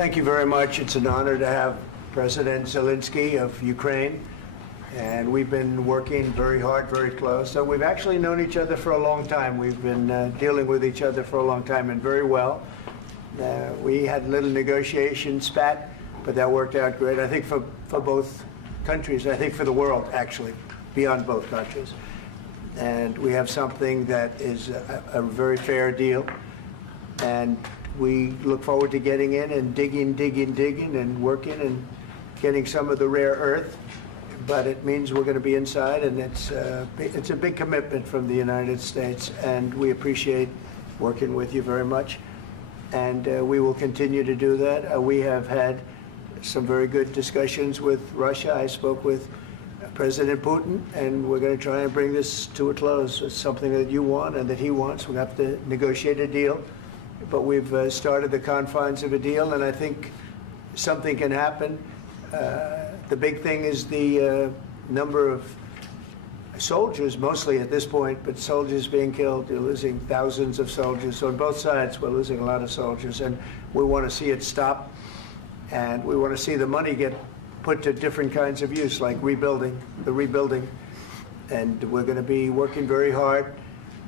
thank you very much. It's an honor to have President Zelensky of Ukraine, and we've been working very hard, very close. So we've actually known each other for a long time. We've been dealing with each other for a long time, and very well. We had a little negotiation spat, but that worked out great, I think, for both countries, I think for the world, actually, beyond both countries. And we have something that is a very fair deal, and we look forward to getting in and digging and working and getting some of the rare earth. But it means we're going to be inside, and it's a big commitment from the United States, and we appreciate working with you very much. And we will continue to do that. We have had some very good discussions with Russia. I spoke with President Putin, and we're going to try and bring this to a close. It's something that you want and that he wants. We have to negotiate a deal, but we've started the confines of a deal, and I think something can happen. The big thing is the number of soldiers, mostly at this point, but soldiers being killed. You're losing thousands of soldiers. So on both sides, we're losing a lot of soldiers, and we want to see it stop, and we want to see the money get put to different kinds of use, like rebuilding, and we're going to be working very hard.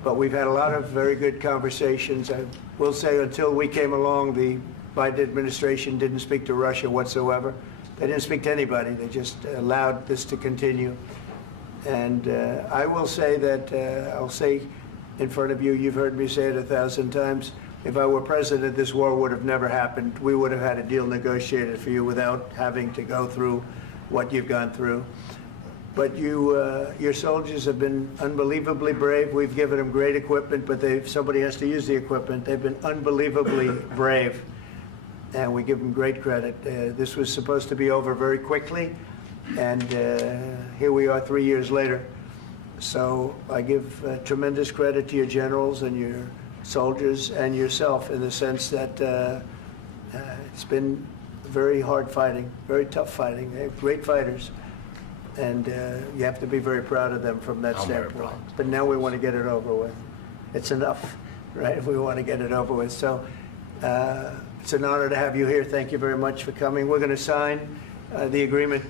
But we've had a lot of very good conversations. I will say, until we came along, the Biden administration didn't speak to Russia whatsoever. They didn't speak to anybody. They just allowed this to continue. And I will say that, I'll say in front of you, you've heard me say it 1,000 times, if I were president, this war would have never happened. We would have had a deal negotiated for you without having to go through what you've gone through. But your soldiers have been unbelievably brave. We've given them great equipment, but somebody has to use the equipment. They've been unbelievably brave, and we give them great credit. This was supposed to be over very quickly, and here we are 3 years later. So I give tremendous credit to your generals and your soldiers and yourself, in the sense that it's been very hard fighting, very tough fighting. They're great fighters, and you have to be very proud of them from that standpoint. But now we want to get it over with. It's enough, right? We want to get it over with. So it's an honor to have you here. Thank you very much for coming. We're going to sign the agreement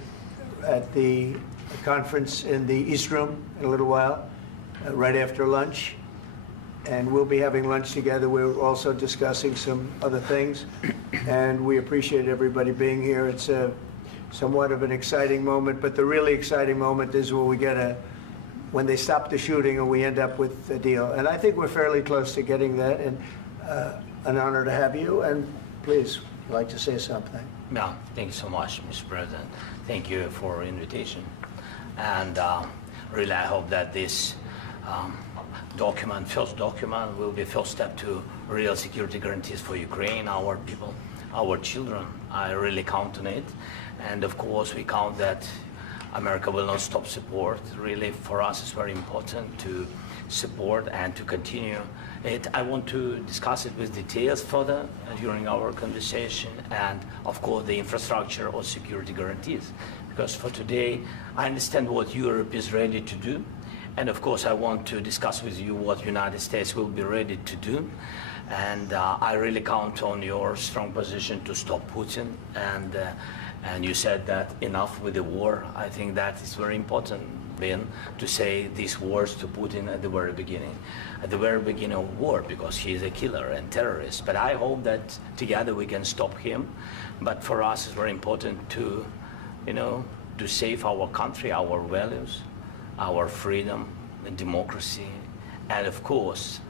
at the conference in the East Room in a little while, right after lunch. And we'll be having lunch together. We're also discussing some other things, and we appreciate everybody being here. It's somewhat of an exciting moment, but the really exciting moment is when they stop the shooting and we end up with a deal. And I think we're fairly close to getting that, and an honor to have you. And please, you'd like to say something? Yeah, thank you so much, Mr. President. Thank you for invitation. And really, I hope that this first document will be first step to real security guarantees for Ukraine, our people, our children. I really count on it. And of course, we count that America will not stop support. Really, for us, it's very important to support and to continue it. I want to discuss it with details further during our conversation, and of course, the infrastructure or security guarantees. Because for today, I understand what Europe is ready to do. And of course, I want to discuss with you what United States will be ready to do. And I really count on your strong position to stop Putin. And you said that enough with the war. I think that is very important, Ben, to say these words to Putin at the very beginning of war, because he is a killer and terrorist. But I hope that together we can stop him. But for us, it's very important to, to save our country, our values, our freedom and democracy, and of course,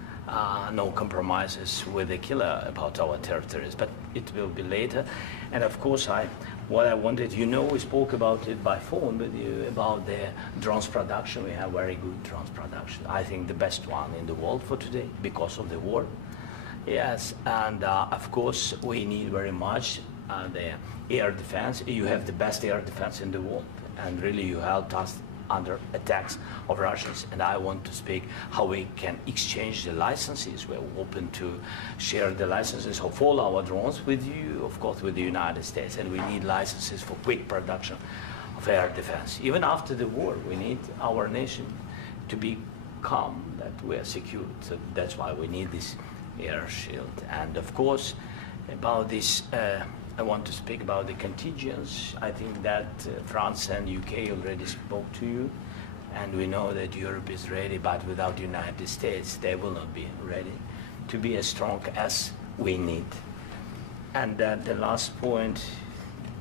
no compromises with the killer about our territories. But it will be later. And of course, what I wanted, we spoke about it by phone with you about the drones production. We have very good drones production. I think the best one in the world for today because of the war. Yes, and of course, we need very much the air defense. You have the best air defense in the world, and really you helped us under attacks of Russians. And I want to speak how we can exchange the licenses. We're open to share the licenses of all our drones with you, of course, with the United States. And we need licenses for quick production of air defense. Even after the war, we need our nation to be calm, that we are secure. So that's why we need this air shield. And of course, about this I want to speak about the contingents. I think that France and UK already spoke to you, and we know that Europe is ready, but without the United States, they will not be ready to be as strong as we need. And the last point,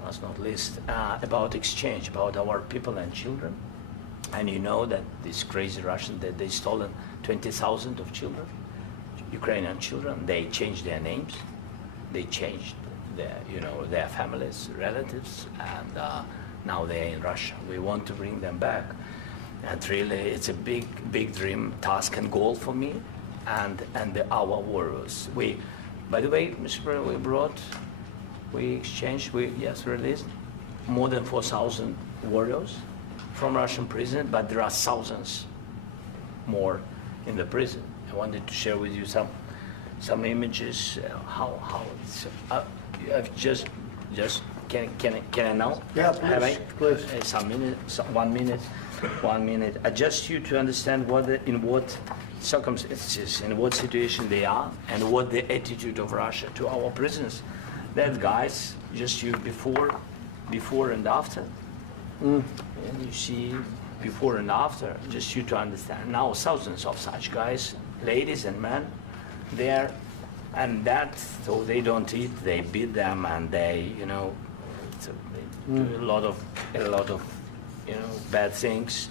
last not least, about exchange, about our people and children. And you know that these crazy Russians, that they stolen 20,000 of children, Ukrainian children. They changed their names, they changed their families, relatives, and now they're in Russia. We want to bring them back, and really, it's a big dream, task, and goal for me, and our warriors. By the way, Mr. President, we exchanged, released more than 4,000 warriors from Russian prison, but there are thousands more in the prison. I wanted to share with you some images. How it's. I've just can I now? Yeah, Have I? please. Some minute, 1 minute. Just you to understand in what circumstances, in what situation they are, and what the attitude of Russia to our prisoners. That guys, just you before and after. And you see before and after, just you to understand. Now thousands of such guys, ladies and men, there, and that, so they don't eat, they beat them, and they, they do a lot of, bad things.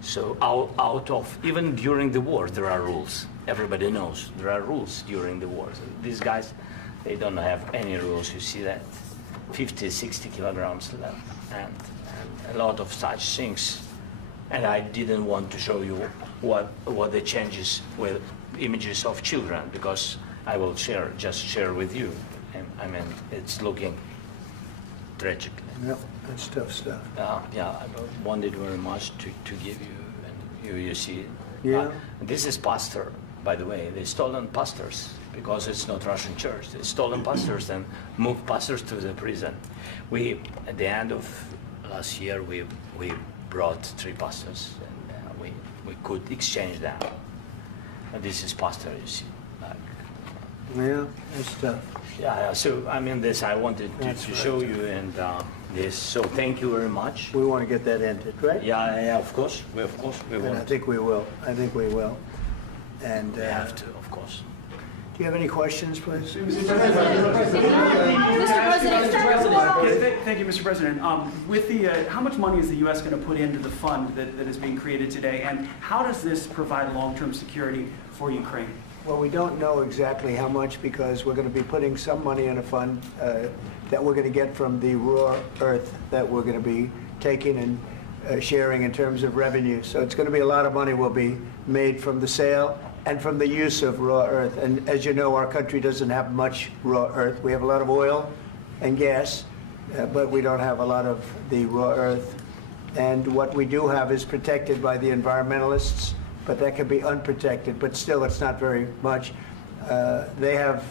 So out of, even during the war, there are rules. Everybody knows there are rules during the war. So these guys, they don't have any rules. You see that 50, 60 kilograms left, and a lot of such things. And I didn't want to show you what the changes with images of children, because I will just share with you. And I mean, it's looking tragic. Yep, that's tough stuff. I wanted very much to give you, and you see. Yeah. This is pastor, by the way. They stolen pastors because it's not Russian church. They stolen pastors and moved pastors to the prison. At the end of last year, we brought 3 pastors, and we could exchange them. And this is pastor, you see. Yeah, that's tough. Yeah. So I mean, this I wanted to show you, and this. So thank you very much. We want to get that ended, right? Yeah. Of course. We And want. I think we will. And We have to, of course. do you have any questions, please? Mr. President. Thank you, Mr. President. With how much money is the U.S. going to put into the fund that is being created today, and how does this provide long-term security for Ukraine? Well, we don't know exactly how much, because we're going to be putting some money in a fund that we're going to get from the raw earth that we're going to be taking and sharing in terms of revenue. So it's going to be a lot of money will be made from the sale and from the use of raw earth. And as you know, our country doesn't have much raw earth. We have a lot of oil and gas, but we don't have a lot of the raw earth. And what we do have is protected by the environmentalists, but that can be unprotected, but still it's not very much. They have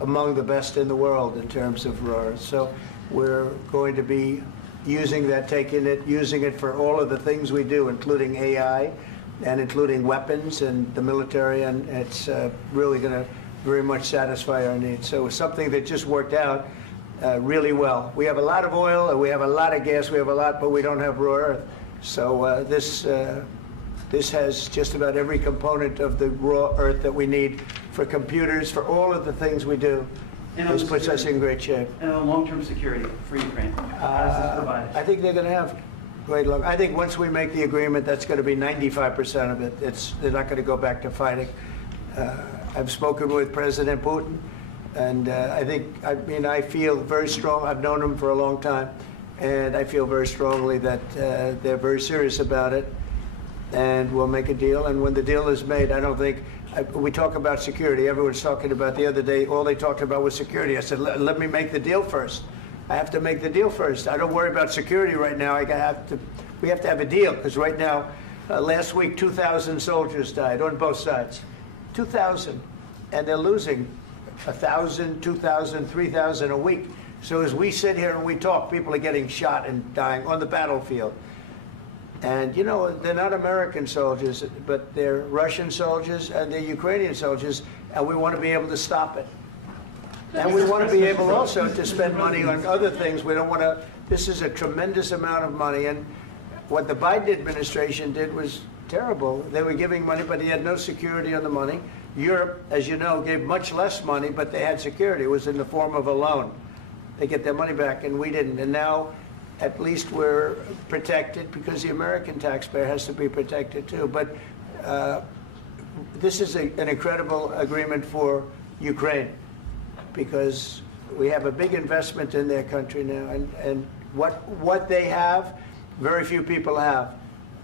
among the best in the world in terms of raw earth. So we're going to be using that, using it for all of the things we do, including AI and including weapons and the military, and it's really going to very much satisfy our needs. So it's something that just worked out really well. We have a lot of oil, and we have a lot of gas, we have a lot, but we don't have raw earth. So this has just about every component of the raw earth that we need for computers, for all of the things we do. This puts us in great shape. And on long-term security for Ukraine, how does this provide it? I think they're going to have great luck. I think once we make the agreement, that's going to be 95% of it. They're not going to go back to fighting. I've spoken with President Putin, and I feel very strong. I've known him for a long time, and I feel very strongly that they're very serious about it. And we'll make a deal. And when the deal is made, I don't think we talk about security. Everyone's talking about the other day. All they talked about was security. I said, let me make the deal first. I have to make the deal first. I don't worry about security right now. We have to have a deal, because right now, last week, 2,000 soldiers died on both sides. 2,000, and they're losing 1,000, 2,000, 3,000 a week. So as we sit here and we talk, people are getting shot and dying on the battlefield. And, they're not American soldiers, but they're Russian soldiers and they're Ukrainian soldiers, and we want to be able to stop it. And we want to be able also to spend money on other things. We don't want to, this is a tremendous amount of money. And what the Biden administration did was terrible. They were giving money, but he had no security on the money. Europe, as you know, gave much less money, but they had security. It was in the form of a loan. They get their money back, and we didn't. And now, at least we're protected because the American taxpayer has to be protected too. But this is an incredible agreement for Ukraine because we have a big investment in their country now, and what they have, very few people have.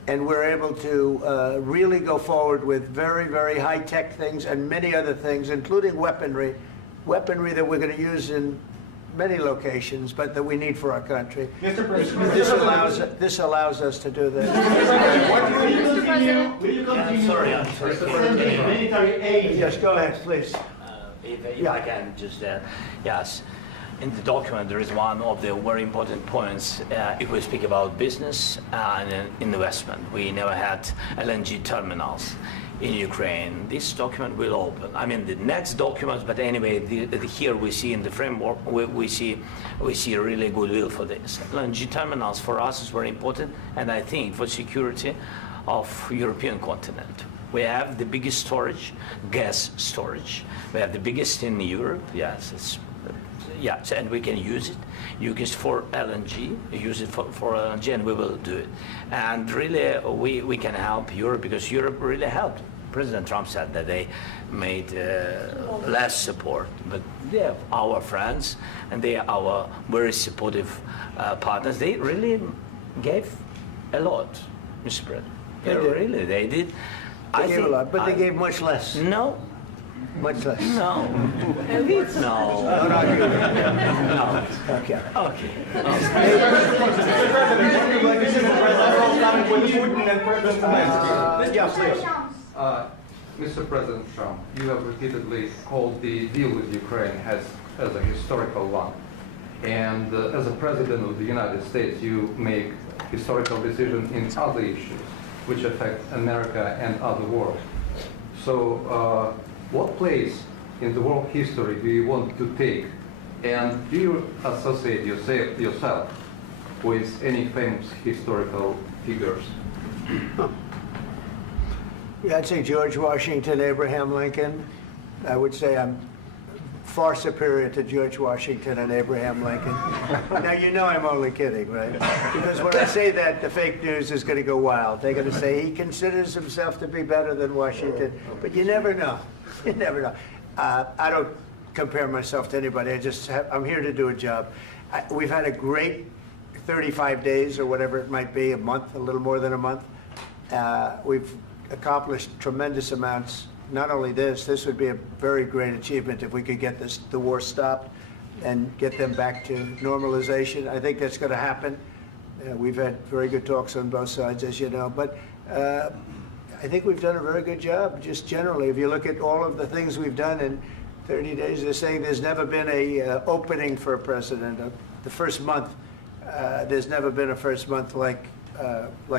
And we're able to really go forward with very, very high-tech things and many other things, including weaponry that we're going to use in many locations, but that we need for our country. Mr. President, This allows us to do that. will you continue I'm sorry. sending military aid? Yes, go ahead, please. If I can just, yes. In the document, there is one of the very important points. If we speak about business and investment, we never had LNG terminals in Ukraine. This document will open. I mean, the next documents, but anyway, here we see in the framework, we see really goodwill for this. LNG terminals for us is very important, and I think for security of European continent. We have the biggest storage, gas storage. We have the biggest in Europe. Yes, yes, and we can use it. Use it for LNG. Use it for LNG, and we will do it. And really, we can help Europe because Europe really helped. President Trump said that they made less support, but they are our friends and they are our very supportive partners. They really gave a lot, Mr. President. They did. They gave a lot, but they gave much less. No. Much less. No. No. No, not you. No. Okay. Okay. Mr. President Trump, you have repeatedly called the deal with Ukraine as a historical one. And as a President of the United States, you make historical decisions in other issues which affect America and other world. So what place in the world history do you want to take? And do you associate yourself with any famous historical figures? Yeah, I'd say George Washington, Abraham Lincoln. I would say I'm far superior to George Washington and Abraham Lincoln. Now, you know I'm only kidding, right? Because when I say that, the fake news is going to go wild. They're going to say he considers himself to be better than Washington. But you never know. You never know. I don't compare myself to anybody. I'm here to do a job. We've had a great 35 days or whatever it might be, a month, a little more than a month. We've accomplished tremendous amounts. Not only this would be a very great achievement if we could get the war stopped and get them back to normalization. I think that's going to happen. We've had very good talks on both sides, as you know. But I think we've done a very good job, just generally. If you look at all of the things we've done in 30 days, they're saying there's never been a opening for a president. The first month, there's never been a first month like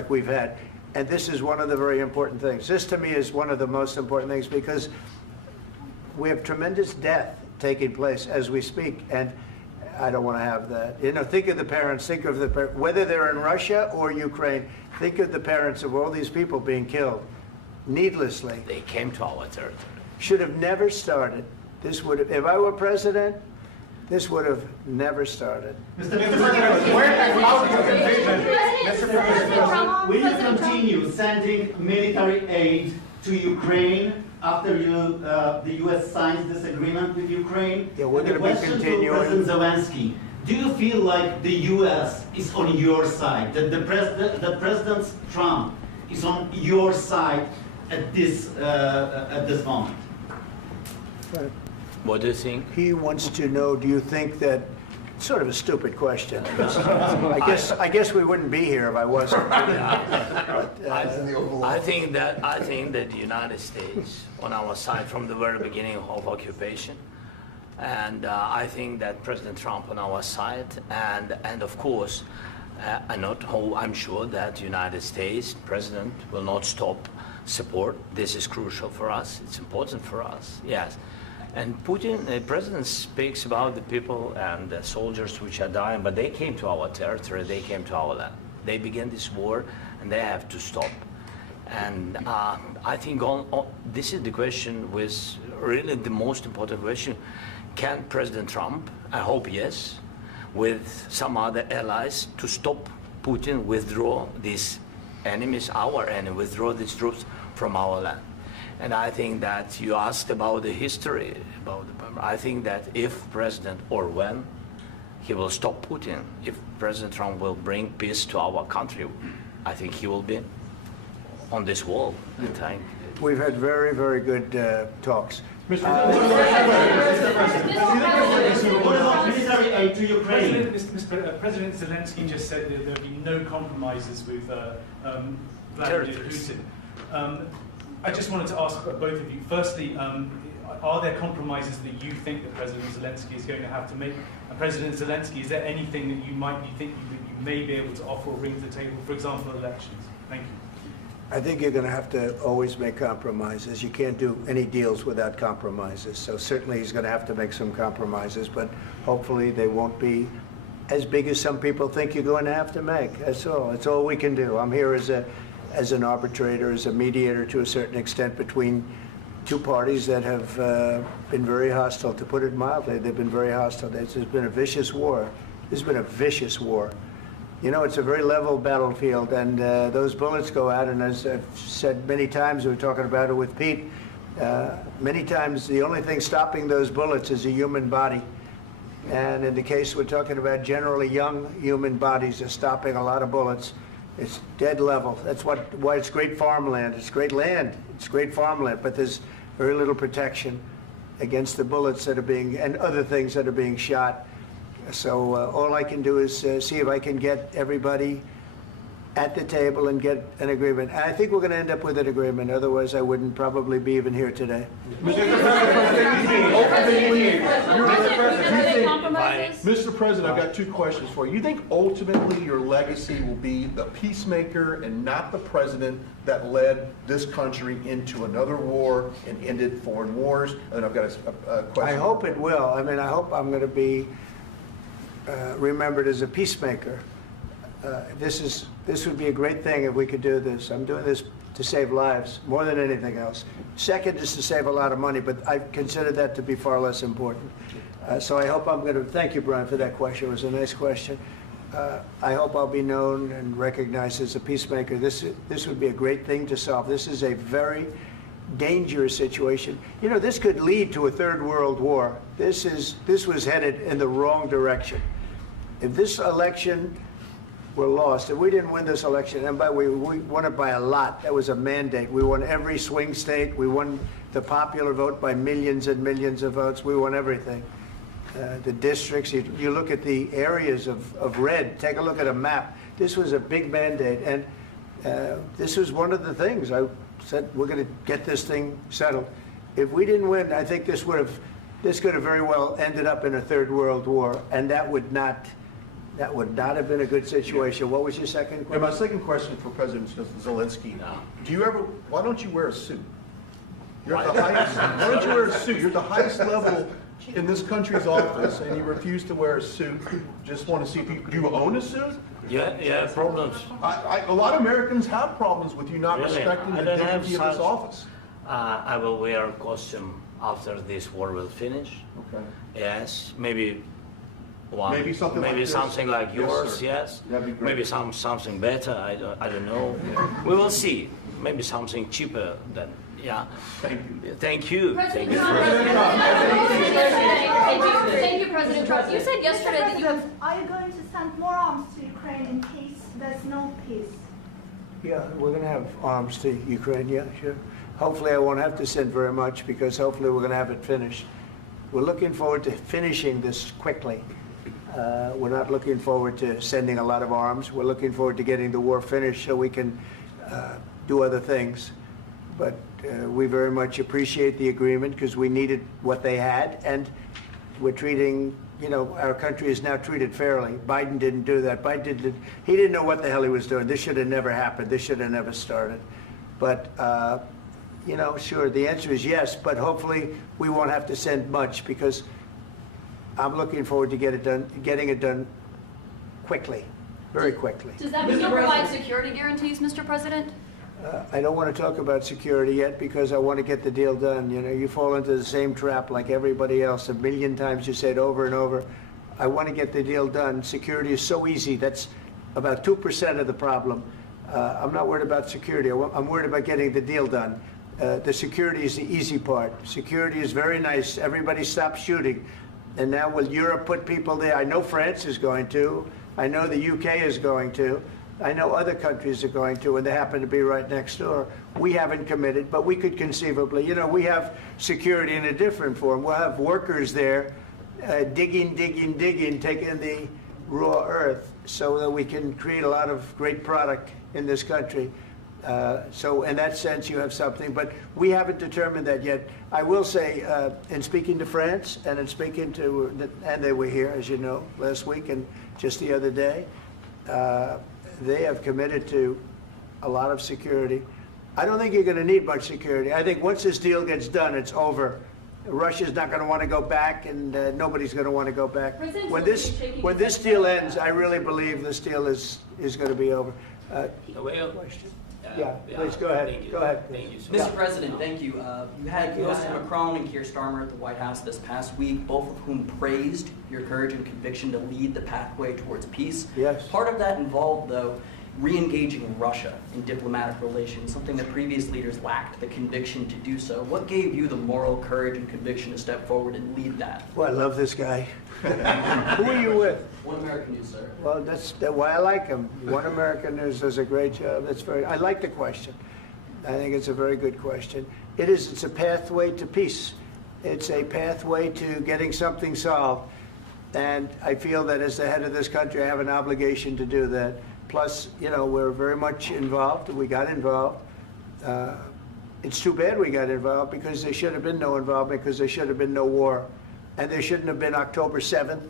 we've had. And this is one of the very important things. This, to me, is one of the most important things because we have tremendous death taking place as we speak, and I don't want to have that. You know, think of the parents, whether they're in Russia or Ukraine, think of the parents of all these people being killed needlessly. They came to our territory. Should have never started. This would have, if I were president, this would have never started. Mr. President, where has out your invasion? Mr. President, will you continue sending military aid to Ukraine after the U.S. signs this agreement with Ukraine? Yeah, we're going to be continuing. To President Zelensky, do you feel like the U.S. is on your side, that President Trump is on your side at this moment? Right. What do you think? He wants to know, do you think that, sort of a stupid question. I guess we wouldn't be here if I wasn't. I think that the United States on our side from the very beginning of occupation, and I think that President Trump on our side, and of course, I'm sure that the United States President will not stop support. This is crucial for us. It's important for us. Yes. And Putin, the president speaks about the people and the soldiers which are dying, but they came to our territory, they came to our land. They began this war, and they have to stop. And I think this is the question, with really the most important question. Can President Trump, I hope yes, with some other allies, to stop Putin, withdraw these enemies, our enemy, withdraw these troops from our land? And I think that you asked about the history, I think that if President, or when, he will stop Putin, if President Trump will bring peace to our country, I think he will be on this wall. We've had very, very good talks. What about military aid to Ukraine? President Zelensky just said that there'll be no compromises with Vladimir Putin. I just wanted to ask both of you. Firstly, are there compromises that you think that President Zelensky is going to have to make? And President Zelensky, is there anything that you might be thinking that you may be able to offer or bring to the table, for example, elections? Thank you. I think you're going to have to always make compromises. You can't do any deals without compromises. So certainly he's going to have to make some compromises, but hopefully they won't be as big as some people think you're going to have to make. That's all. That's all we can do. I'm here as an arbitrator, as a mediator to a certain extent between two parties that have been very hostile, to put it mildly. They've been very hostile. There's been a vicious war. There's been a vicious war. You know, it's a very level battlefield, and those bullets go out, and as I've said many times, we were talking about it with Pete, many times the only thing stopping those bullets is a human body. And in the case we're talking about, generally young human bodies are stopping a lot of bullets. It's dead level. That's why it's great farmland. It's great land. It's great farmland, but there's very little protection against the bullets that are being, and other things that are being shot. So all I can do is see if I can get everybody at the table and get an agreement. And I think we're going to end up with an agreement. Otherwise, I wouldn't probably be even here today. Mr. President, I've got two questions for you. You think ultimately your legacy will be the peacemaker and not the president that led this country into another war and ended foreign wars? And I've got a question. I hope it will. I mean, I hope I'm going to be remembered as a peacemaker. This would be a great thing if we could do this. I'm doing this to save lives more than anything else. Second is to save a lot of money, but I consider that to be far less important. So I hope I'm going to, thank you, Brian, for that question. It was a nice question. I hope I'll be known and recognized as a peacemaker. This would be a great thing to solve. This is a very dangerous situation. You know, this could lead to a third world war. This was headed in the wrong direction. If this election were lost, if we didn't win this election, and by the way, we won it by a lot. That was a mandate. We won every swing state. We won the popular vote by millions and millions of votes. We won everything. The districts, you look at the areas of red, take a look at a map. This was a big mandate, and this was one of the things. I said, we're going to get this thing settled. If we didn't win, I think this could have very well ended up in a third world war, and that would not have been a good situation. What was your second question? And my second question for President Zelensky, why don't you wear a suit? You're at the highest, why don't you wear a suit? You're at the highest level in this country's office, and you refuse to wear a suit. Just want to see if do you own a suit? Yeah, problems. A lot of Americans have problems with you not respecting the dignity of this office. I will wear a costume after this war will finish. Okay. Yes, maybe one. Maybe something like this? Something like yours, yes. That'd be great. Maybe something better, I don't know. We will see. Maybe something cheaper than, yeah. Thank you. Thank you. President Trump. Thank you, President Trump. You said yesterday that you have... Are you going to send more arms to Ukraine in case there's no peace? Yeah, we're going to have arms to Ukraine, yeah, sure. Hopefully I won't have to send very much, because hopefully we're going to have it finished. We're looking forward to finishing this quickly. We're not looking forward to sending a lot of arms. We're looking forward to getting the war finished so we can do other things. But we very much appreciate the agreement, because we needed what they had, and we're treating, you know, our country is now treated fairly. Biden didn't do that. He didn't know what the hell he was doing. This should have never happened. This should have never started. But you know, sure, the answer is yes, but hopefully we won't have to send much, because I'm looking forward to getting it done quickly, very quickly. Does that mean you'll provide security guarantees, Mr. President? I don't want to talk about security yet, because I want to get the deal done. You know, you fall into the same trap like everybody else. A million times you say it over and over. I want to get the deal done. Security is so easy. That's about 2% of the problem. I'm not worried about security. I'm worried about getting the deal done. The security is the easy part. Security is very nice. Everybody stopped shooting. And now will Europe put people there? I know France is going to. I know the UK is going to. I know other countries are going to, and they happen to be right next door. We haven't committed, but we could conceivably. You know, we have security in a different form. We'll have workers there digging, taking the raw earth so that we can create a lot of great product in this country. So in that sense, you have something, but we haven't determined that yet. I will say, in speaking to France and in speaking to, and they were here, as you know, last week and just the other day, they have committed to a lot of security. I don't think you're going to need much security. I think once this deal gets done, it's over. Russia's not going to want to go back, and nobody's going to want to go back. When this deal ends, I really believe this deal is going to be over. Question? Yeah, please go ahead. Thank you. Go ahead. Thank you, sir. Mr. President, thank you. You had both Macron and Keir Starmer at the White House this past week, both of whom praised your courage and conviction to lead the pathway towards peace. Yes. Part of that involved, though, re-engaging Russia in diplomatic relations, something that previous leaders lacked the conviction to do so. What gave you the moral courage and conviction to step forward and lead that? Well, I love this guy. Who are you with? One American News, sir. Well, that's why I like him. One American News does a great job. I like the question. I think it's a very good question. It's a pathway to peace. It's a pathway to getting something solved. And I feel that as the head of this country, I have an obligation to do that. Plus, you know, we're very much involved. We got involved. It's too bad we got involved, because there should have been no involvement, because there should have been no war. And there shouldn't have been October 7th.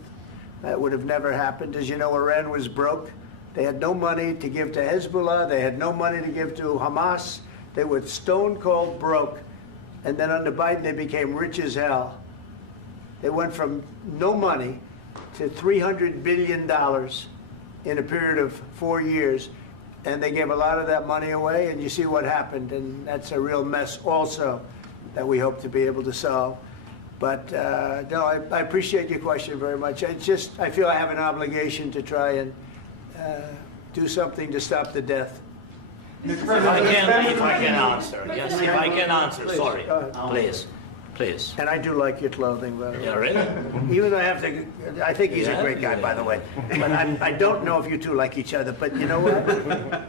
That would have never happened. As you know, Iran was broke. They had no money to give to Hezbollah. They had no money to give to Hamas. They were stone cold broke. And then under Biden, they became rich as hell. They went from no money to $300 billion in a period of 4 years. And they gave a lot of that money away, and you see what happened. And that's a real mess also that we hope to be able to solve. But no, I appreciate your question very much. I feel I have an obligation to try and do something to stop the death. If I can answer, yes, if I can answer, Please, sorry, go ahead. please. And I do like your clothing, by the way. Yeah, really? Even though I think he's a great guy, by the way. But I don't know if you two like each other. But you know what?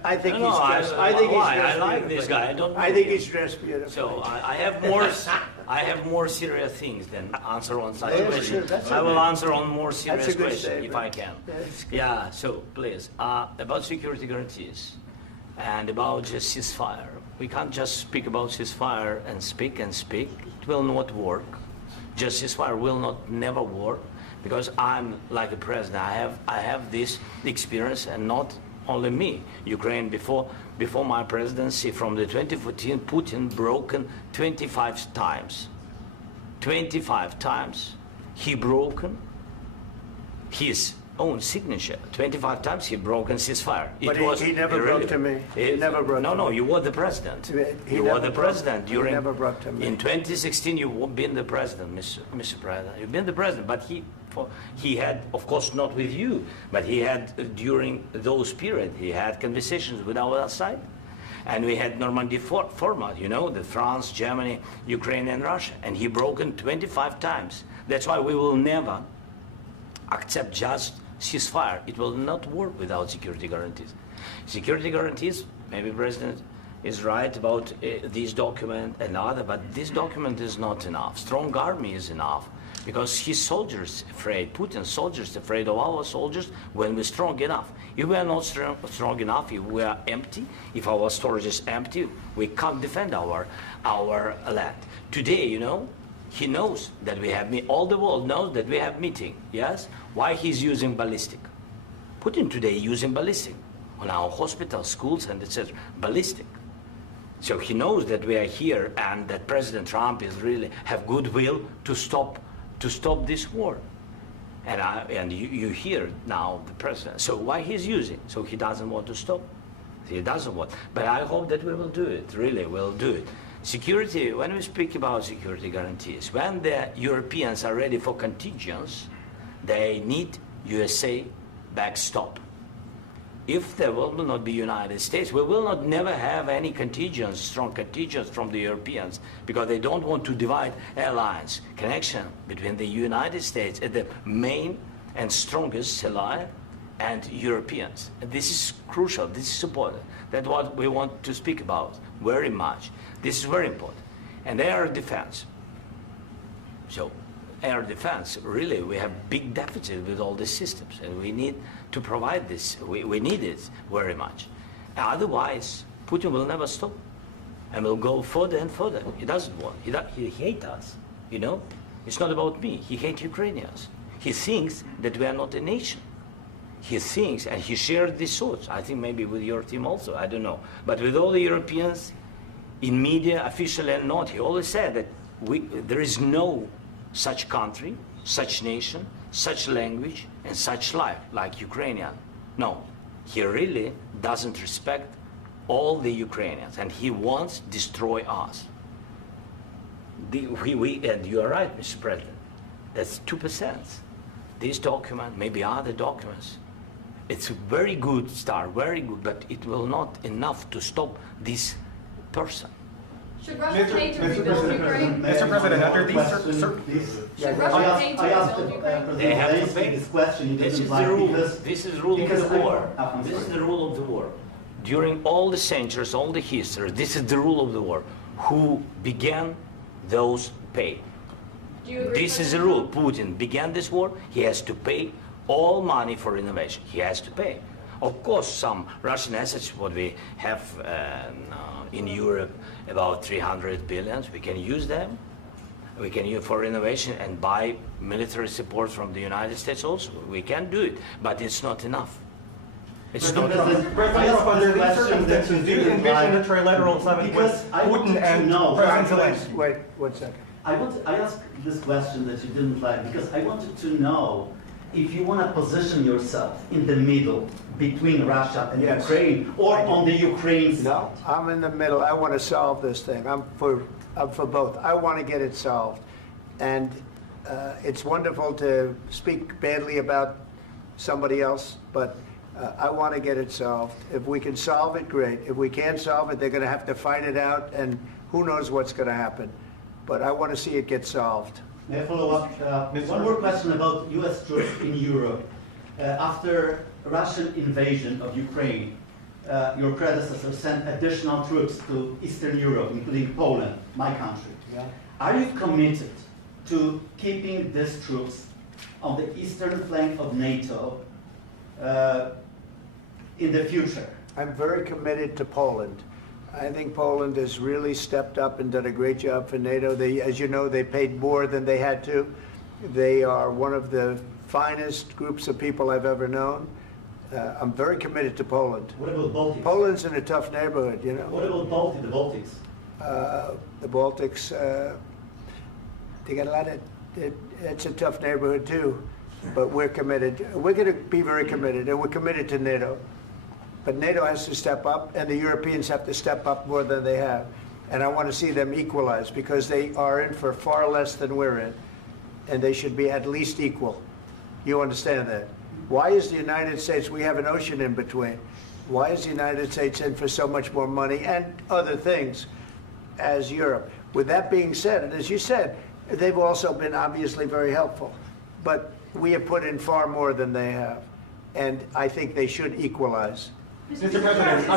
I think he's dressed. I like this guy. I think he's dressed beautiful. So I have more serious things than answer on such Yeah, question. sure, that's I will okay. answer on more serious That's a good question if statement. I can. That's good. Yeah. So please, about security guarantees and about just ceasefire. We can't just speak about ceasefire and speak and speak. It will not work. Just ceasefire will never work, because I'm like a president. I have this experience, and not only me. Ukraine before my presidency, from the 2014, Putin broken 25 times. 25 times he broken his own signature. 25 times he broken ceasefire. But he never broke to me. He never broke to me. No, you were the president. You were the president during. He never broke to me. In 2016, you've been the president, Mr. President. You've been the president, but he had, of course, not with you, but he had during those periods. He had conversations with our side, and we had Normandy format. You know, the France, Germany, Ukraine, and Russia, and he broken 25 times. That's why we will never accept just ceasefire. It will not work without security guarantees. Security guarantees, maybe President is right about this document and other, but this document is not enough. Strong army is enough, because his soldiers afraid, Putin's soldiers afraid of our soldiers when we're strong enough. If we are not strong enough, if we are empty, if our storage is empty, we can't defend our land. Today, you know, he knows that we have all the world knows that we have meeting, yes? Why he's using ballistic? Putin today using ballistic on our hospitals, schools, and etc. Ballistic. So he knows that we are here and that President Trump is really have goodwill to stop this war. And you hear now the president. So why he's using? So he doesn't want to stop. He doesn't want. But I hope that we will do it. Really, we'll do it. Security. When we speak about security guarantees, when the Europeans are ready for contingents, they need USA backstop. If there will not be United States, we will not never have any contingents, strong contingents from the Europeans, because they don't want to divide alliance connection between the United States as the main and strongest ally and Europeans. And this is crucial, this is important. That's what we want to speak about very much. This is very important. And air defense. So air defense, really, we have big deficit with all these systems, and we need to provide this. We need it very much. Otherwise, Putin will never stop, and will go further and further. He doesn't want. He hates us. You know, it's not about me. He hates Ukrainians. He thinks that we are not a nation. He thinks, and he shared these thoughts. I think maybe with your team also. I don't know, but with all the Europeans, in media, officially and not, he always said that there is no such country, such nation, such language, and such life like Ukrainian. No, he really doesn't respect all the Ukrainians, and he wants to destroy us. And you are right, Mr. President, that's 2%. This document, maybe other documents, it's a very good start, very good, but it will not enough to stop this person. Should Russia pay to rebuild Ukraine? Mr. President, under these Should Russia pay to I asked rebuild Ukraine? They have to Zelensky pay. this question. This is the rule. This is the rule of the war. This is the rule of the war. During all the centuries, all the history, this is the rule of the war. Who began, those pay. Do you agree, This is the rule. Putin began this war. He has to pay all money for innovation. He has to pay. Of course, some Russian assets, what we have in Europe, about 300 billions, we can use them. We can use for innovation and buy military support from the United States also. We can do it, but it's not enough. It's not enough. President, under these circumstances, do you envision a trilateral summit with Putin and President Zelensky? Wait 1 second. I asked this question that you didn't like because I wanted to know if you want to position yourself in the middle between Russia and Yes. Ukraine, or on the Ukraine side. No, I'm in the middle. I want to solve this thing. I'm for both. I want to get it solved. And it's wonderful to speak badly about somebody else, but I want to get it solved. If we can solve it, great. If we can't solve it, they're going to have to fight it out, and who knows what's going to happen. But I want to see it get solved. May I follow up? One more question about U.S. troops in Europe. After Russian invasion of Ukraine, your predecessor sent additional troops to Eastern Europe, including Poland, my country. Yeah. Are you committed to keeping these troops on the eastern flank of NATO in the future? I'm very committed to Poland. I think Poland has really stepped up and done a great job for NATO. They, as you know, they paid more than they had to. They are one of the finest groups of people I've ever known. I'm very committed to Poland. What about Baltics? Poland's in a tough neighborhood, you know. What about the Baltics? The Baltics, they got a lot of, it's a tough neighborhood too, but we're committed. We're going to be very committed, and we're committed to NATO. But NATO has to step up, and the Europeans have to step up more than they have. And I want to see them equalize, because they are in for far less than we're in, and they should be at least equal. You understand that? Why is the United States, we have an ocean in between, why is the United States in for so much more money and other things as Europe? With that being said, and as you said, they've also been obviously very helpful, but we have put in far more than they have, and I think they should equalize. Mr. President,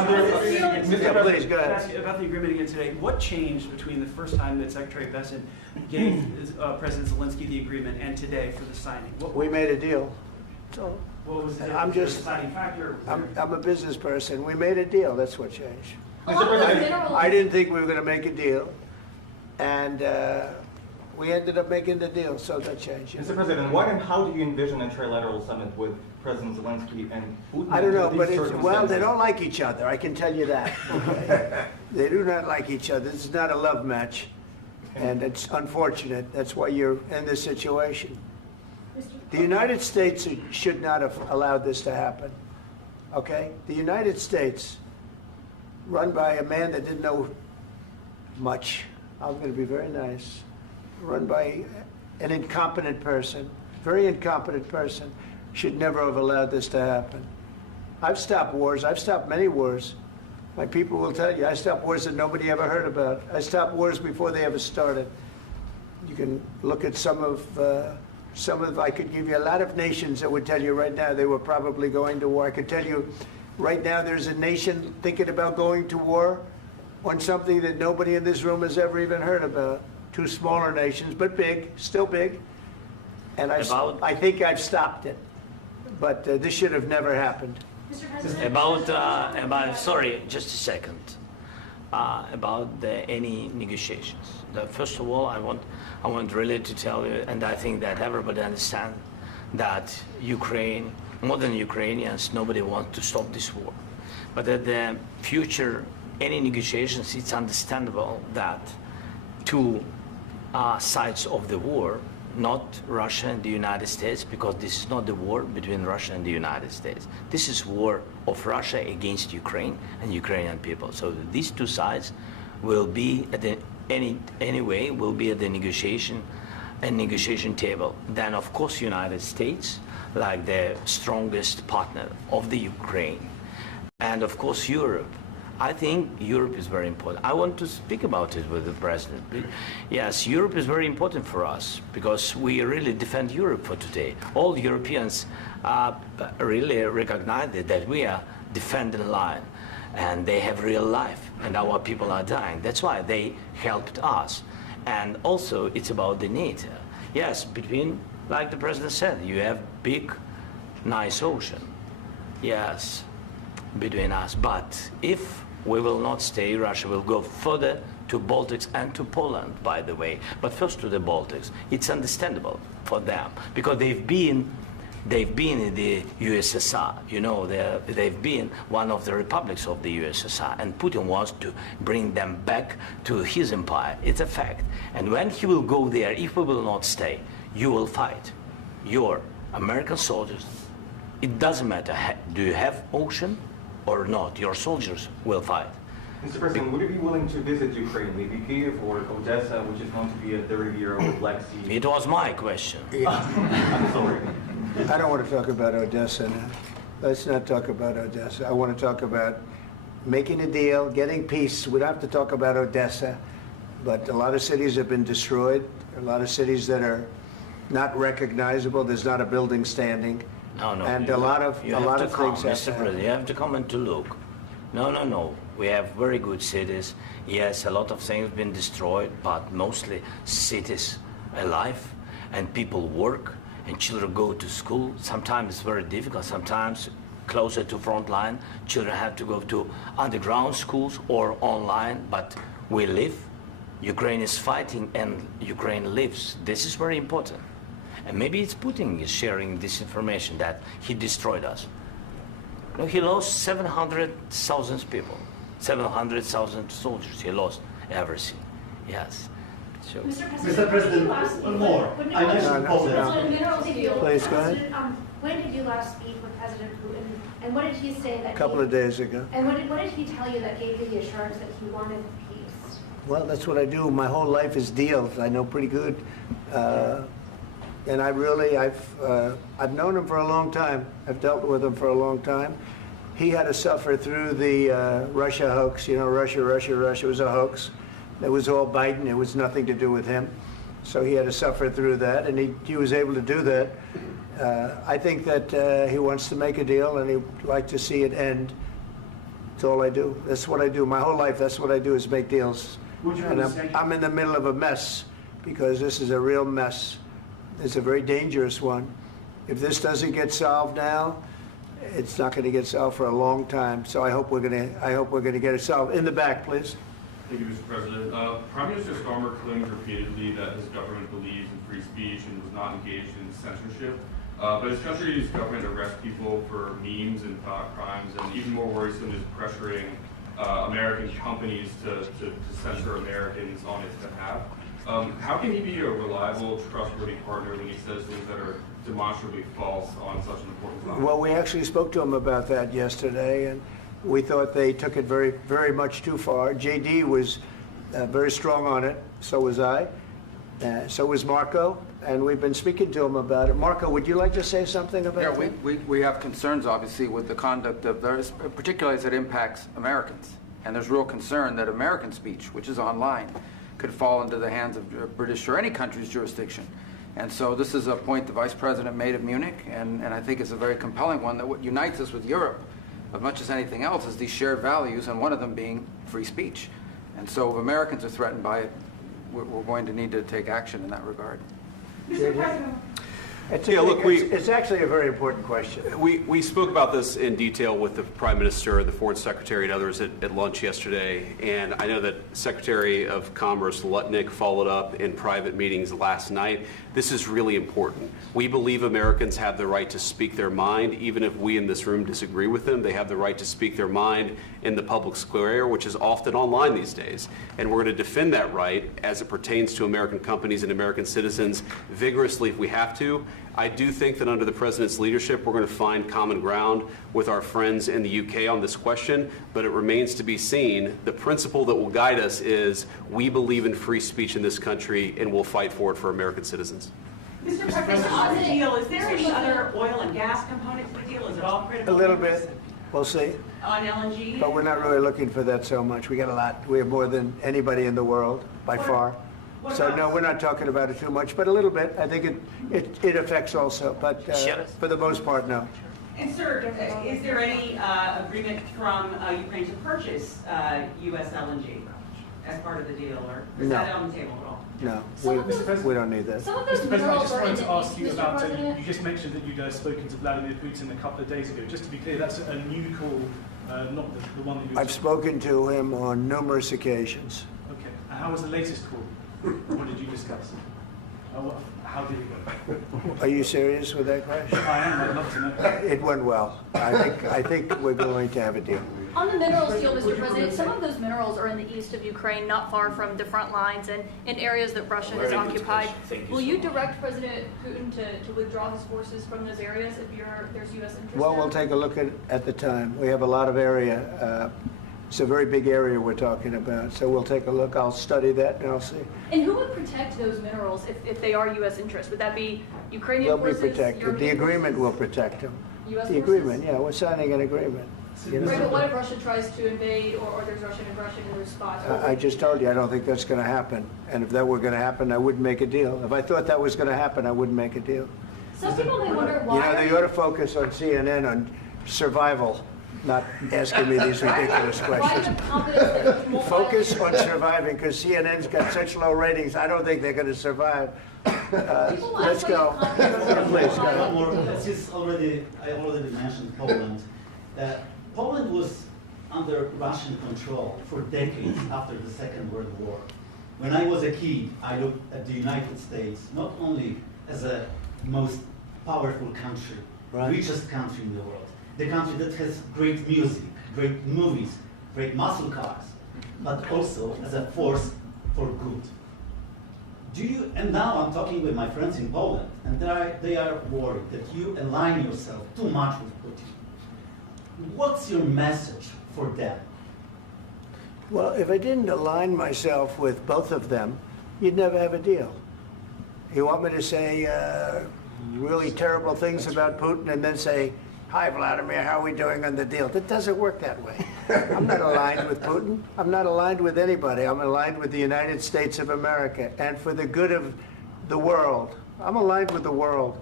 Please, go ahead. Ask you about the agreement again today. What changed between the first time that Secretary Bessent gave President Zelensky the agreement and today for the signing? We made a deal. So What was the I'm just- deciding factor? I'm a business person. We made a deal. That's what changed. Along with minerals. I didn't think we were going to make a deal, and We ended up making the deal, so that changed. Mr. President, what and how do you envision a trilateral summit with President Zelensky and Putin? I don't know, under but these well, they circumstances? don't like each other, I can tell you that. Okay? They do not like each other. This is not a love match, and it's unfortunate. That's why you're in this situation. The United States should not have allowed this to happen, okay? The United States, run by a man that didn't know much, I'm going to be very nice, run by an incompetent person, very incompetent person, should never have allowed this to happen. I've stopped wars. I've stopped many wars. My people will tell you, I stopped wars that nobody ever heard about. I stopped wars before they ever started. You can look at some of, I could give you a lot of nations that would tell you right now they were probably going to war. I could tell you right now there's a nation thinking about going to war on something that nobody in this room has ever even heard about. Two smaller nations, but big, still big. And I think I've stopped it. But this should have never happened. Mr. President, Sorry, just a second. About any negotiations. First of all, I want really to tell you, and I think that everybody understands that Ukraine, more than Ukrainians, nobody wants to stop this war. But at the future, any negotiations, it's understandable that two sides of the war, not Russia and the United States, because this is not the war between Russia and the United States. This is war of Russia against Ukraine and Ukrainian people. So these two sides will be at the anyway will be at the negotiation table. Then of course United States, like the strongest partner of the Ukraine, and of course Europe. I think Europe is very important. I want to speak about it with the president. Yes, Europe is very important for us because we really defend Europe for today. All Europeans really recognize that we are defending line, and they have real life, and our people are dying. That's why they helped us. And also, it's about the NATO. Yes, between, like the president said, you have big, nice ocean. Yes, between us. But if we will not stay, Russia will go further to Baltics and to Poland, by the way. But first to the Baltics. It's understandable for them because they've been in the USSR. You know, they've been one of the republics of the USSR, and Putin wants to bring them back to his empire. It's a fact. And when he will go there, if we will not stay, you will fight. Your American soldiers, it doesn't matter, do you have ocean or not, your soldiers will fight. Mr. President, would you be willing to visit Ukraine, maybe Kyiv or Odessa, which is known to be at the riviera of the Black Sea? It was my question. I'm sorry. I don't want to talk about Odessa now. Let's not talk about Odessa. I want to talk about making a deal, getting peace. We don't have to talk about Odessa, but a lot of cities have been destroyed. A lot of cities that are not recognizable. There's not a building standing. No. And a lot of things have Mr. to President, happen. you have to come and to look. No. We have very good cities. Yes, a lot of things have been destroyed, but mostly cities alive, and people work, and children go to school. Sometimes it's very difficult. Sometimes closer to front line, children have to go to underground schools or online, but we live. Ukraine is fighting, and Ukraine lives. This is very important. And maybe it's Putin is sharing this information that he destroyed us. No, he lost 700,000 people, 700,000 soldiers. He lost everything. Yes. So, Mr. President, one more. I mentioned Poland. Please, go ahead. When did you last speak with President Putin, and what did he say that? A couple of days ago. And what did he tell you that gave you the assurance that he wanted peace? Well, that's what I do. My whole life is deals. I know pretty good. And I've known him for a long time. I've dealt with him for a long time. He had to suffer through the Russia hoax. You know, Russia was a hoax. It was all Biden. It was nothing to do with him. So he had to suffer through that, and he was able to do that. I think that he wants to make a deal, and he'd like to see it end. That's all I do. That's what I do. My whole life, that's what I do, is make deals. And I'm in the middle of a mess, because this is a real mess. It's a very dangerous one. If this doesn't get solved now, it's not going to get solved for a long time. So I hope we're going to get it solved. In the back, please. Thank you, Mr. President. Prime Minister Starmer claimed repeatedly that his government believes in free speech and was not engaged in censorship. But his country's government arrests people for memes and thought crimes, and even more worrisome is pressuring American companies to censor Americans on its behalf. How can he be a reliable, trustworthy partner when he says things that are demonstrably false on such an important topic? Well, we actually spoke to him about that yesterday, and we thought they took it very, very much too far. JD was very strong on it. So was I. So was Marco. And we've been speaking to him about it. Marco, would you like to say something about that? Yeah, we have concerns, obviously, with the conduct of those, particularly as it impacts Americans. And there's real concern that American speech, which is online, could fall into the hands of British or any country's jurisdiction. And so this is a point the Vice President made at Munich, and I think it's a very compelling one, that what unites us with Europe, as much as anything else, is these shared values, and one of them being free speech. And so if Americans are threatened by it, we're going to need to take action in that regard. Mr. President. It's actually a very important question. We spoke about this in detail with the Prime Minister, the Foreign Secretary, and others at lunch yesterday. And I know that Secretary of Commerce Lutnick followed up in private meetings last night. This is really important. We believe Americans have the right to speak their mind, even if we in this room disagree with them. They have the right to speak their mind in the public square, which is often online these days. And we're going to defend that right as it pertains to American companies and American citizens vigorously if we have to. I do think that under the President's leadership, we're going to find common ground with our friends in the UK on this question, but it remains to be seen. The principle that will guide us is we believe in free speech in this country, and we'll fight for it for American citizens. Mr. President, on the deal, is there any other oil and gas component to the deal? Is it all critical? A little bit. We'll see. On LNG? But we're not really looking for that so much. We got a lot. We have more than anybody in the world, by far. So no, we're not talking about it too much, but a little bit. I think it affects also, but for the most part, no. And sir, is there any agreement from Ukraine to purchase U.S. LNG as part of the deal, or is that on the table at all? No, we don't need that. Mr. President, I just wanted to ask you about, you just mentioned that you'd spoken to Vladimir Putin a couple of days ago. Just to be clear, that's a new call, not the one that you... I've spoken to him on numerous occasions. Okay. And how was the latest call? What did you discuss? How did it go? Are you serious with that question? I am. I'd love to know. It went well. I think we're going to have a deal. On the minerals deal, Mr. President, some of those minerals are in the east of Ukraine, not far from the front lines and in areas that Russia has occupied. Will you direct President Putin to withdraw his forces from those areas if there's U.S. interest? Well, we'll take a look at the time. We have a lot of area. It's a very big area we're talking about, so we'll take a look. I'll study that and I'll see. And who would protect those minerals if they are U.S. interests? Would that be Ukrainian forces? They'll be protected. The agreement will protect them. U.S. The agreement, yeah, we're signing an agreement. Right, but what if Russia tries to invade or there's Russian aggression in their spots? I just told you, I don't think that's going to happen. And if that were going to happen, I wouldn't make a deal. If I thought that was going to happen, I wouldn't make a deal. Some people may wonder why. You know, they ought to focus on CNN on survival, not asking me these ridiculous questions. Focus on surviving, because CNN's got such low ratings. I don't think they're going to survive. Let's go. Please, go. I already mentioned Poland. Poland was under Russian control for decades after the Second World War. When I was a kid, I looked at the United States not only as a most powerful country, richest country in the world, the country that has great music, great movies, great muscle cars, but also as a force for good. And now I'm talking with my friends in Poland, and they are worried that you align yourself too much with Putin. What's your message for them? Well, if I didn't align myself with both of them, you'd never have a deal. You want me to say really terrible things about Putin and then say, "Hi, Vladimir, how are we doing on the deal?" That doesn't work that way. I'm not aligned with Putin. I'm not aligned with anybody. I'm aligned with the United States of America and for the good of the world. I'm aligned with the world,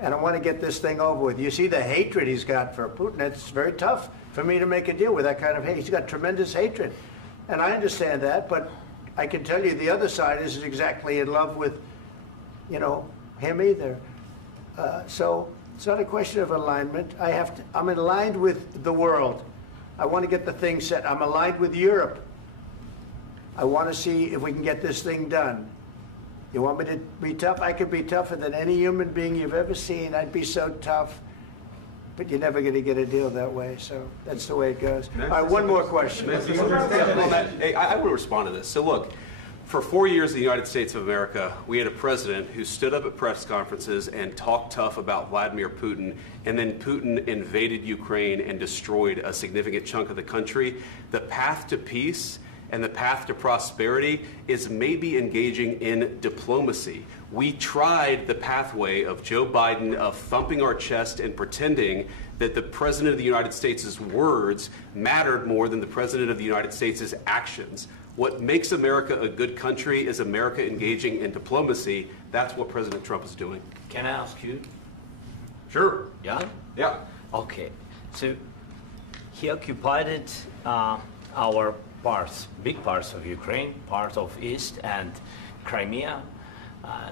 and I want to get this thing over with. You see the hatred he's got for Putin. It's very tough for me to make a deal with that kind of hate. He's got tremendous hatred, and I understand that, but I can tell you the other side isn't exactly in love with, him either. So it's not a question of alignment. I'm aligned with the world. I want to get the thing set. I'm aligned with Europe. I want to see if we can get this thing done. You want me to be tough? I could be tougher than any human being you've ever seen. I'd be so tough. But you're never going to get a deal that way, so that's the way it goes. All right, one more question. Hey, I will respond to this. So look, for 4 years in the United States of America, we had a president who stood up at press conferences and talked tough about Vladimir Putin, and then Putin invaded Ukraine and destroyed a significant chunk of the country. The path to peace and the path to prosperity is maybe engaging in diplomacy. We tried the pathway of Joe Biden of thumping our chest and pretending that the President of the United States' words mattered more than the President of the United States' actions. What makes America a good country is America engaging in diplomacy. That's what President Trump is doing. Can I ask you? Sure. Yeah? Yeah. Okay. So he occupied it, our parts, big parts of Ukraine, part of East and Crimea.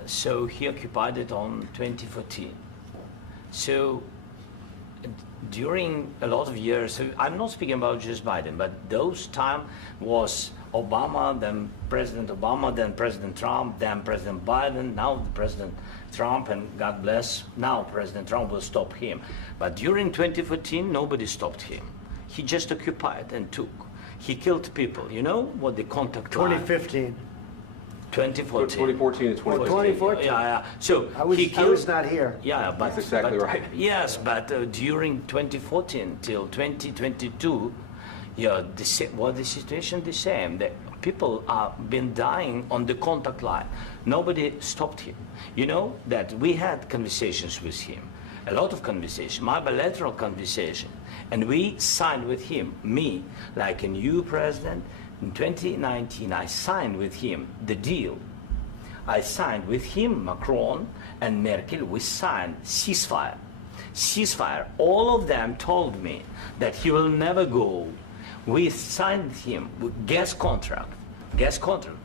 So he occupied it on 2014. So during a lot of years, so I'm not speaking about just Biden, but those time was Obama, then President Obama, then President Trump, then President Biden, now President Trump, and God bless, now President Trump will stop him. But during 2014, nobody stopped him. He just occupied and took. He killed people. You know what the contact line? 2015. 2014 2014. and 2015. 2014. Yeah. So I was, he killed. I was not here. Yeah, but that's exactly right. Yes, but during 2014 till 2022, yeah, the situation the same. The people have been dying on the contact line. Nobody stopped him. You know that we had conversations with him, a lot of conversation, my bilateral conversation, and we signed with him, me, like a new president. In 2019, I signed with him the deal. I signed with him, Macron and Merkel, we signed ceasefire. Ceasefire. All of them told me that he will never go. We signed with him with gas contract. Gas contract.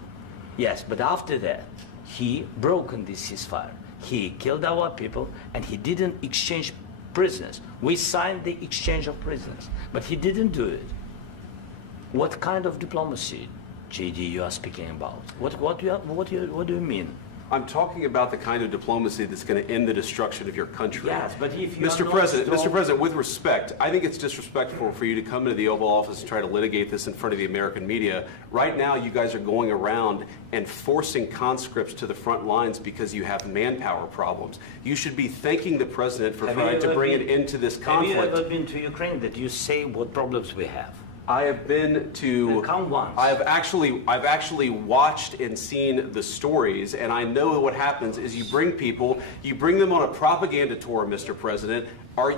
Yes, but after that, he broken this ceasefire. He killed our people and he didn't exchange prisoners. We signed the exchange of prisoners, but he didn't do it. What kind of diplomacy, JD, you are speaking about? What do you mean? I'm talking about the kind of diplomacy that's going to end the destruction of your country. Yes, but if you Mr. President, with respect, I think it's disrespectful for you to come into the Oval Office and try to litigate this in front of the American media. Right now, you guys are going around and forcing conscripts to the front lines because you have manpower problems. You should be thanking the President for trying to bring an end to this conflict. Have you ever been to Ukraine that you say what problems we have? I have been to. Count once. I've actually watched and seen the stories, and I know what happens is you bring them on a propaganda tour, Mr. President.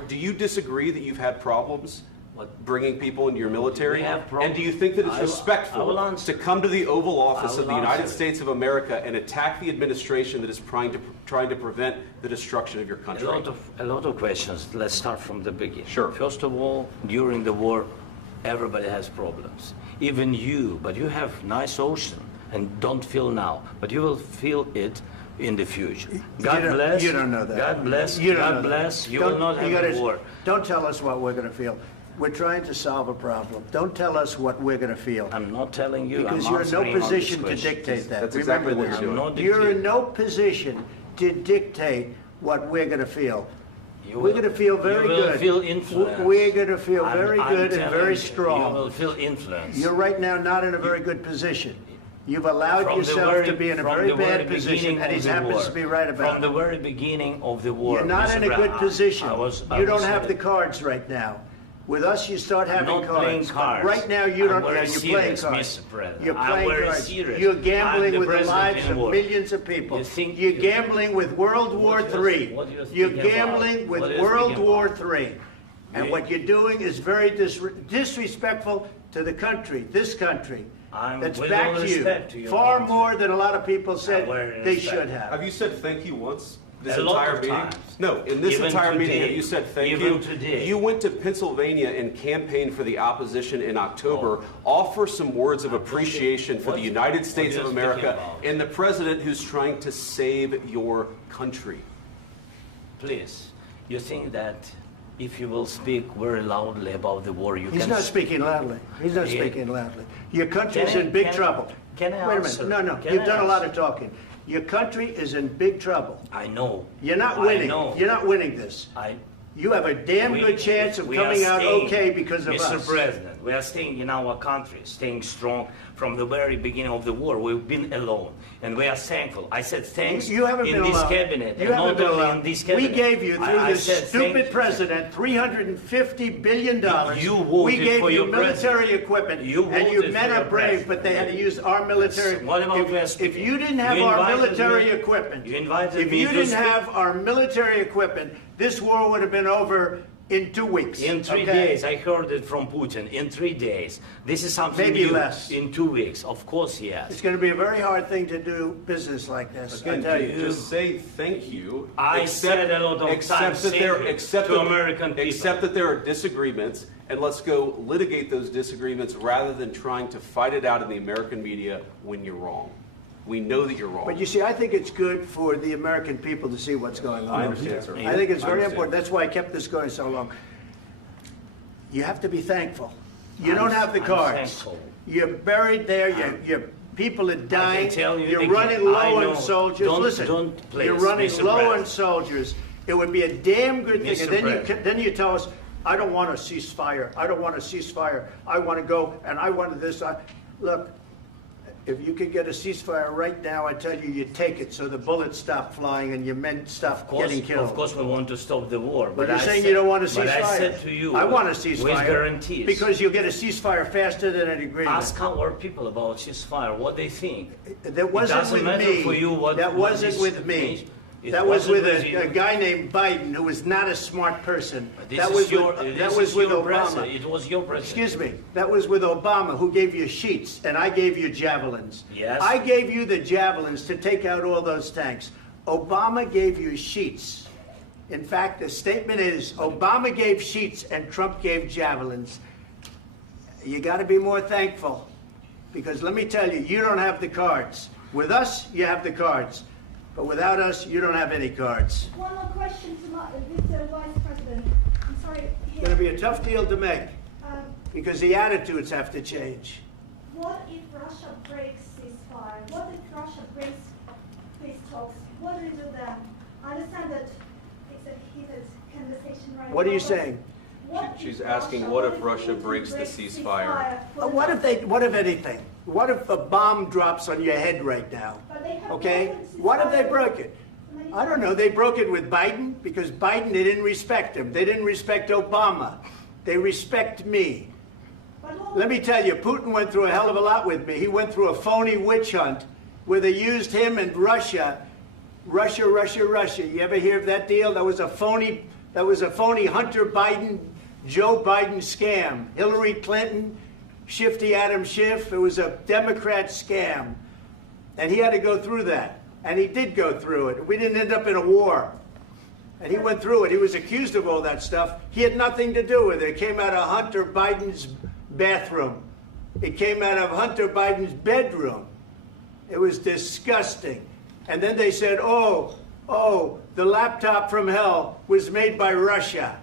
Do you disagree that you've had problems bringing people into your military? And do you think that it's respectful to come to the Oval Office of the United States of America and attack the administration that is trying to prevent the destruction of your country? A lot of questions. Let's start from the beginning. Sure. First of all, during the war, everybody has problems. Even you, but you have nice ocean and don't feel now, but you will feel it in the future. God bless. You don't know that. God bless. You God bless. You will not have a war. Don't tell us what we're going to feel. We're trying to solve a problem. Don't tell us what we're going to feel. I'm not telling you. Because I'm you're in no answering on position this to question. dictate that. That's Remember exactly what this. you're doing. You're in no position to dictate what we're going to feel. You We're going to feel very you will good. Feel influence. We're going to feel very I'm good and telling very you, strong. You will feel influence. You're right now not in a very good position. You've allowed yourself to be in a very bad position, and he happens to be right about it. From the very beginning of the war. You're not in a good position. I You don't have the cards right now. With us, you start having I'm not playing cards. cards. Right now, you don't. I'm Yeah, very you're playing serious, cards. Mr. President. You're I'm playing very cards. serious. You're I'm gambling the with the president lives in of war. millions of people. You think You're you- gambling with World War III. what you're You're thinking gambling about? with What you're World thinking War about? III. And You- what you're doing is very disrespectful to the country, this country. I'm That's with back all to respect to you. your Far country. more than a lot of people said very they respect. should have. Have you said thank you once? This A lot entire of meeting? times. No, in this Even entire meeting, today. have you said thank Even you? today. You went to Pennsylvania and campaigned for the opposition in October. Offer some words of appreciation for the United States what of you're speaking America about. and the president who's trying to save your country. Please, you think that if you will speak very loudly about the war, you He's can... not speaking loudly. He's not Yeah. speaking loudly. Your country's Can I- in big can- trouble. Can I Wait a answer? minute. No, Can you've I done a lot answer? of talking. Your country is in big trouble. I know. You're not I winning. know. You're not winning this. You have a damn good chance of we are coming out staying, okay because of Mr. us. President, we are staying in our country, staying strong from the very beginning of the war. We've been alone, and we are thankful. I said thanks You haven't in been this alone. cabinet, You and haven't not been only alone. in this We cabinet. gave you, through I this said stupid thank you. president, $350 billion. You voted we gave for you your military president. equipment, You and you voted men for are your brave, president. but they had to use our military. What about West If people? you didn't have You our invited military me- equipment, You invited if me you to didn't speak. have our military equipment, this war would have been over in 2 weeks. In 3 okay? days, I heard it from Putin. In 3 days, this is something Maybe new. less. In 2 weeks, of course, yes. It's going to be a very hard thing to do business like this. I Again, tell you. just say thank you. I said a lot of times that there, thank you accept to that- American people. Accept that there are disagreements, and let's go litigate those disagreements rather than trying to fight it out in the American media when you're wrong. We know that you're wrong. But you see, I think it's good for the American people to see what's going on. I understand, sir. I think it's I very understand. important. That's why I kept this going so long. You have to be thankful. You don't have the I'm cards. thankful. You're buried there. Your people are dying. tell you You're again, running I low know. on soldiers. Don't- Listen, don't please, you're running Mr. low on President. soldiers. It would be a damn good thing. Mr. And then President. then you tell us, I don't want a ceasefire. I don't want a ceasefire. I want to go and I want this. Look, if you could get a ceasefire right now, I tell you, you take it so the bullets stop flying and your men stop getting killed. Of course, we want to stop the war. But you're I saying said- you don't want a ceasefire. But I said to you, I want a ceasefire. with guarantees. Because you'll get a ceasefire faster than an agreement. Ask our people about ceasefire, what they think. That wasn't it doesn't with matter me. for you what That what wasn't is- with me. It That was wasn't with you. a guy named Biden, who was not a smart person. This That is was your, with, this that was is with your Obama. president. It was your president. Excuse me. That was with Obama, who gave you sheets, and I gave you javelins. Yes. I gave you the javelins to take out all those tanks. Obama gave you sheets. In fact, the statement is Obama gave sheets and Trump gave javelins. You got to be more thankful, because let me tell you, you don't have the cards. With us, you have the cards. But without us, you don't have any cards. One more question to Mr. Vice President. I'm sorry. It's going to be a tough deal to make, Um, because the attitudes have to change. What if Russia breaks ceasefire? What if Russia breaks peace talks? What do you do then? I understand that it's a heated conversation right now. What are you but saying? what if She's asking, what if Russia Putin breaks the ceasefire? What if anything? What if a bomb drops on your head right now? But they have Okay? broken ceasefire What if they broke it? many I don't know. They broke it with Biden because Biden, they didn't respect him. They didn't respect Obama. They respect me. Let me tell you, Putin went through a hell of a lot with me. He went through a phony witch hunt where they used him and Russia. Russia. You ever hear of that deal? That was a phony Hunter Biden, Joe Biden scam. Hillary Clinton, Shifty Adam Schiff. It was a Democrat scam. And he had to go through that. And he did go through it. We didn't end up in a war. And he went through it. He was accused of all that stuff. He had nothing to do with it. It came out of Hunter Biden's bathroom. It came out of Hunter Biden's bedroom. It was disgusting. And then they said, oh, the laptop from hell was made by Russia.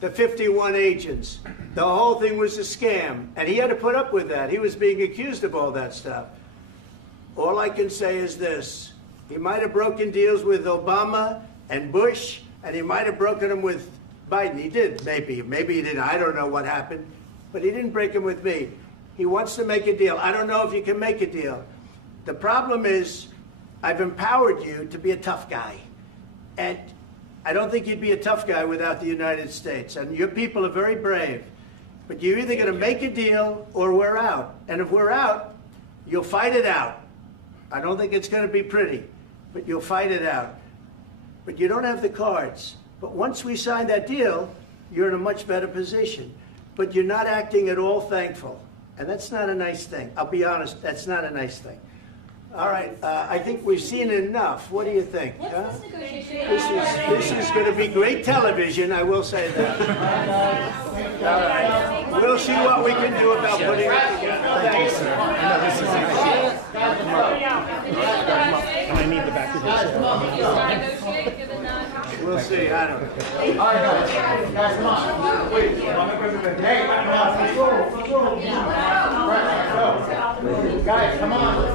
The 51 agents. The whole thing was a scam. And he had to put up with that. He was being accused of all that stuff. All I can say is this. He might have broken deals with Obama and Bush, and he might have broken them with Biden. He did, maybe. Maybe he didn't. I don't know what happened. But he didn't break them with me. He wants to make a deal. I don't know if you can make a deal. The problem is, I've empowered you to be a tough guy. And I don't think you'd be a tough guy without the United States. And your people are very brave. But you're either going to make a deal or we're out. And if we're out, you'll fight it out. I don't think it's going to be pretty, but you'll fight it out. But you don't have the cards. But once we sign that deal, you're in a much better position. But you're not acting at all thankful. And that's not a nice thing. I'll be honest, that's not a nice thing. All right, I think we've seen enough. What do you think? Huh? This is going to be great television, I will say that. All right. We'll see what we can do about putting it together. Thank you, sir. I need the back of We'll see. I don't know. All right, guys, come on. Wait. Hey, let's go. Guys, come Come on.